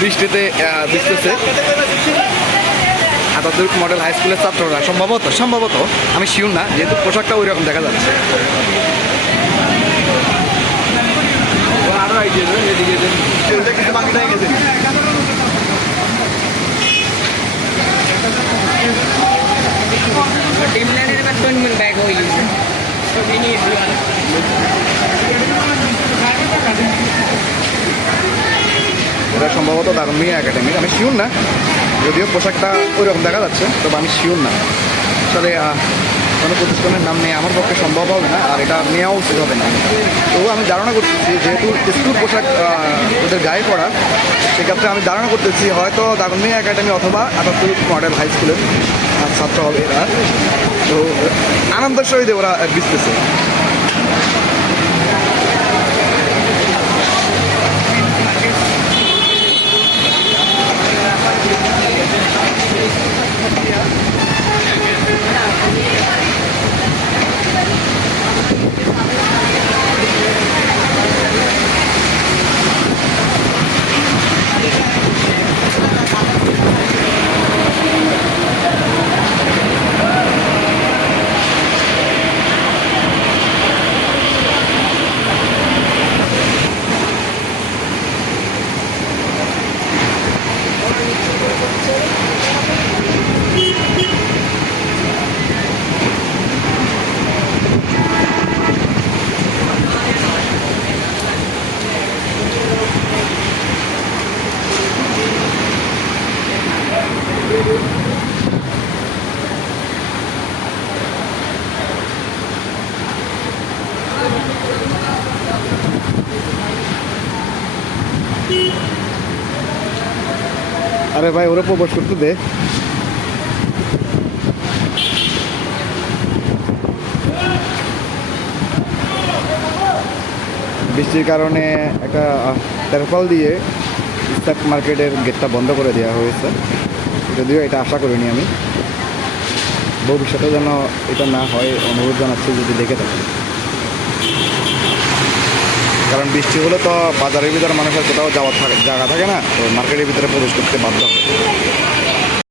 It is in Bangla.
বৃষ্টিতে ভিজতেছে। আটাত্তর মডেল হাই স্কুলের ছাত্ররা, সম্ভবত সম্ভবত, আমি শিওর না, যেহেতু পোশাকটা ওই রকম দেখা যাচ্ছে। টিমলাইনের এবার টুনমুন ব্যাগ গেছে সবই নিয়ে এটা সম্ভবত দারুমিয়া একাডেমির। আমি শিওর না, যদিও পোশাকটা ওই রকম দেখা যাচ্ছে, তবে আমি শিওর না। আসলে কোনো প্রতিষ্ঠানের নাম নেই আমার পক্ষে সম্ভব হবে না, আর এটা নেওয়া উচিত হবে না। তবু আমি ধারণা করতেছি, যেহেতু স্কুল পোশাক ওদের গায়ে পড়া, সেক্ষেত্রে আমি ধারণা করতেছি হয়তো দারুমিয়া একাডেমি অথবা আটাত্তর মডেল হাই স্কুলের ছাত্র হবে এরা। তো, আনন্দের সহিত ওরা বিসতেছে আরে ভাই, ওরা প্রবেশ করতে দে। বৃষ্টির কারণে একটা তেরপাল দিয়ে স্টক মার্কেটের গেটটা বন্ধ করে দেওয়া হয়েছে। যদিও এটা আশা করিনি আমি। ভবিষ্যতে যেন এটা না হয়, অনুরোধ জানাচ্ছি যদি দেখে থাকি কারণ বৃষ্টি হলে তো বাজারের ভিতরে মানুষের কোথাও যাওয়ার থাকে জায়গা থাকে না, তো মার্কেটের ভিতরে প্রবেশ করতে বাধ্য হয়।